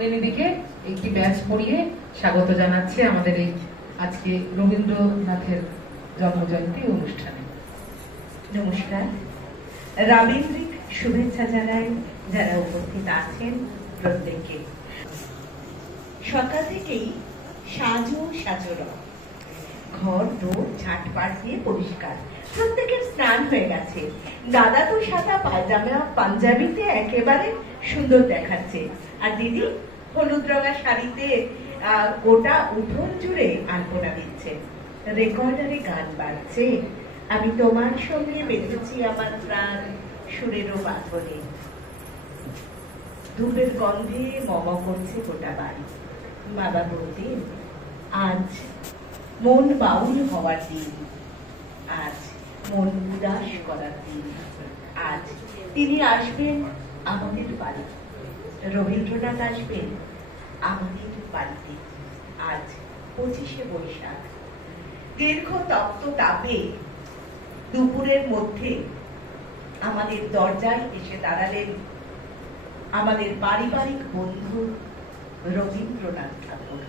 নন্দিনীদিকে একটি ব্যাচ পড়িয়ে স্বাগত জানাচ্ছে আমাদের এই আজকে রবীন্দ্রনাথের জন্মজয়ন্তী অনুষ্ঠানে। নমস্কার, রাবীন্দ্রিক শুভেচ্ছা জানাই যারা উপস্থিত আছেন প্রত্যেককে। সকাল থেকেই সাজো সাজো, ঘর দৌড় ঝাঁটপাট দিয়ে পরিষ্কার, প্রত্যেকের স্নান হয়ে গেছে। দাদা তো সাদা পায়জামা পাঞ্জাবিতে একেবারে সুন্দর দেখাচ্ছে, আর দিদি হলুদ রঙা শাড়িতে গোটা উঠোন জুড়ে আলপনা দিচ্ছে। রেকর্ডারে গান বাজছে, আমি তোমার সঙ্গে বেঁধেছি আমার প্রাণ সুরেরও বাঁধনে। ধূপের গন্ধে মম করছে গোটা বাড়ি। বাবা বলতেন আজ মন বাউল হওয়ার দিন, আজ মন উদাস করার দিন। আজ তিনি আসবেন আমাদের বাড়ি, রবীন্দ্রনাথ আসবেন আমাদের বাড়িতে। আজ 25শে বৈশাখ। দীর্ঘ তপ্ত তাপে দুপুরের মধ্যে আমাদের দরজায় এসে দাঁড়ালেন আমাদের পারিবারিক বন্ধু রবীন্দ্রনাথ ঠাকুর।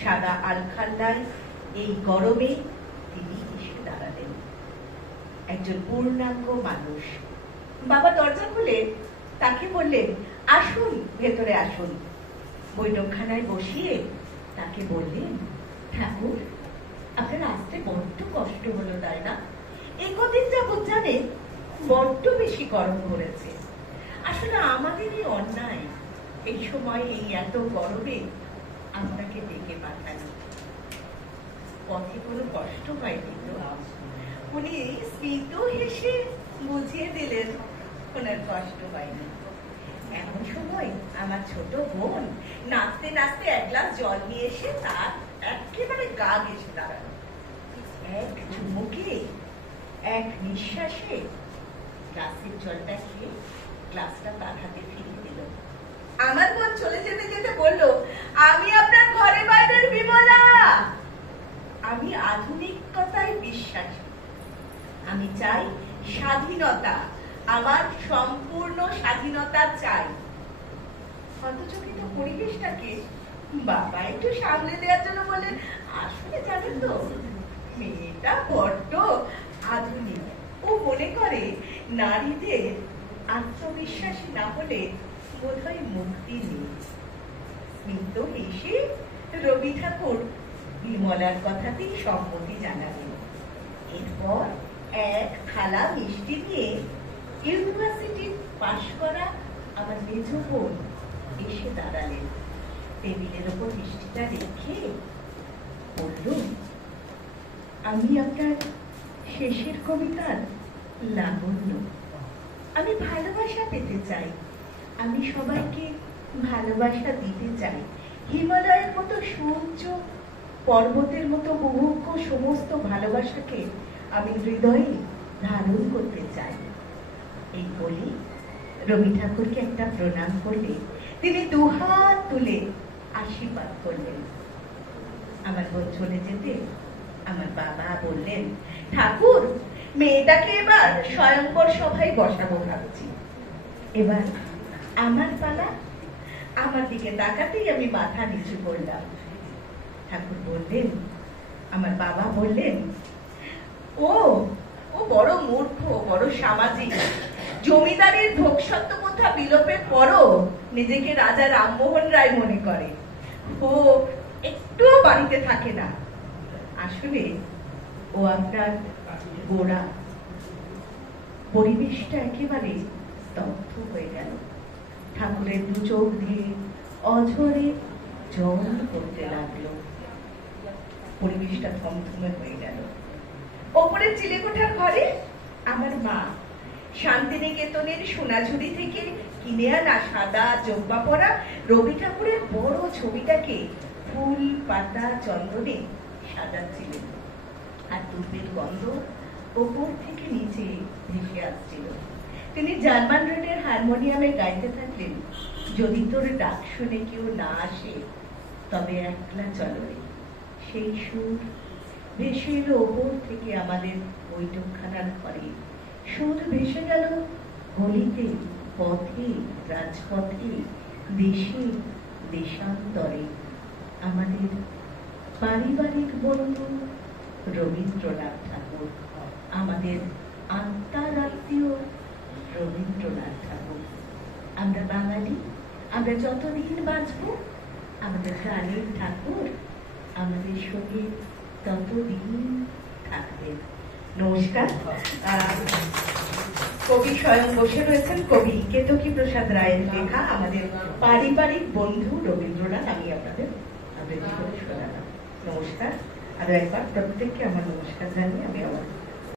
সাদা আলখাল্লায় এই গরমে তিনি এসে দাঁড়ালেন, একজন পূর্ণাঙ্গ মানুষ। বাবা দরজা খুলে তাকে বললেন, আসুন, ভেতরে আসুন। বৈঠকখানায় বসিয়ে তাকে বললেন, ঠাকুর, আপনার আসতে বড্ড কষ্ট হলো, তাই না? এই কদিন যাবৎ জানেন বড্ড বেশি গরম পড়েছে। আসলে আমাদেরই অন্যায় এই সময় এই এত গরমে আপনাকে ডেকে পাঠানো। পথে কোনো কষ্ট হয়নি তো? উনি স্মিত হেসে বুঝিয়ে দিলেন ওনার কষ্ট হয়নি। এমন সময় আমার ছোট বোন নাচতে নাচতে এক গ্লাস জল নিয়ে এসে তার একেবারে গা ঘেঁষে দাঁড়ালো। এক চুমুকে, এক নিঃশ্বাসে গ্লাসের জলটা খেয়ে গ্লাসটা তার হাতে ফিরিয়ে দিল। আমার বোন চলে যেতে যেতে বলল, আমি আপনার ঘরে বাইরের বিমলা। আমি আধুনিকতায় বিশ্বাসী, আমি চাই স্বাধীনতা, আমার সম্পূর্ণ স্বাধীনতা চাই। হতচকিত পরিবেশটাকে বাবা একটু সামলে দেওয়ার জন্য বললেন, আসলে জানেন তো, মেয়েটা বড্ড আধুনিক। ও মনে করে নারীদের আত্মবিশ্বাসী না হলে বোধহয় মুক্তি নেই। স্মিত হেসে রবি ঠাকুর বিমলার কথাতেই সম্মতি জানালেন। এরপর এক থালা মিষ্টি নিয়ে ইউনিভার্সিটি পাশ করা আমার মেজ বোন এসে দাঁড়ালেন। টেবিলের ওপর মিষ্টিটা রেখে বলল, আমি আপনার শেষের কবিতার লাবণ্য। আমি ভালোবাসা পেতে চাই, আমি সবাইকে ভালোবাসা দিতে চাই। হিমালয়ের মতো সূর্য, পর্বতের মতো বহুজ্ঞ সমস্ত ভালোবাসাকে আমি হৃদয়ে ধারণ করতে চাই। এই বলি রবি ঠাকুরকে একটা প্রণাম করলে তিনি দুহাত তুলে আশীর্বাদ করলেন। আমার বোন চলে যেতে আমার বাবা বললেন, ঠাকুর, মেয়েটাকে এবার স্বয়ংবর সভায় বসাবো ভাবছি। এবার আমার পালা। আমার দিকে তাকাতেই আমি মাথা নিচু করলাম। ঠাকুর বললেন, আমার বাবা বললেন, ও ও বড় মূর্খ, বড় সামাজিক। জমিদারের ভোগসত্ত্ব প্রথা বিলোপের পরও নিজেকে রাজা রামমোহন রায় মনে করে। ও একটুও বাড়িতে থাকে না। আসলে ও আপনার গোড়া। পরিবেশটা একেবারে স্তব্ধ হয়ে গেল। ঠাকুরের দু চোখ দিয়ে অঝরে জল পড়তে লাগলো। পরিবেশটা থমথমে হয়ে গেল। ওপরের চিলেকোঠার ঘরে আমার মা শান্তিনিকেতনের সোনাঝুরি থেকে কিনে আনা সাদা জব্বা পরা রবি ঠাকুরের বড় ছবিটাকে ফুল পাতা চন্দনে সাজাচ্ছিলেন, আর ধূপের গন্ধ ওপর থেকে নিচে ভেসে আসছিল। তিনি জার্মান রোডের হারমোনিয়ামে গাইতে থাকলেন, যদি তোর ডাক শুনে কেউ না আসে তবে একলা চলো। সেই সুর ভেসে এলো ওপর থেকে আমাদের বৈঠকখানার ঘরে। সুর ভেসে গেল গলিতে, পথে, রাজপথে, দেশে, দেশান্তরে আমাদের পারিবারিক বন্ধু রবীন্দ্রনাথ ঠাকুর, আমাদের আন্তরাত্মীয় রবীন্দ্রনাথ ঠাকুর। আমরা বাঙালি, আমরা যতদিন বাঁচব আমাদের প্রাণের ঠাকুর আমাদের সঙ্গে ততদিন থাকবেন। নমস্কার। কবি স্বয়ং বসে রয়েছেন, কবি কেতকী প্রসাদ রায়ের লেখা আমাদের পারিবারিক বন্ধু রবীন্দ্রনাথ, আমি আপনাদের আবৃত্তি করে শোনালাম। নমস্কার। আরো একবার প্রত্যেককে আমার নমস্কার জানিয়ে আমি আমার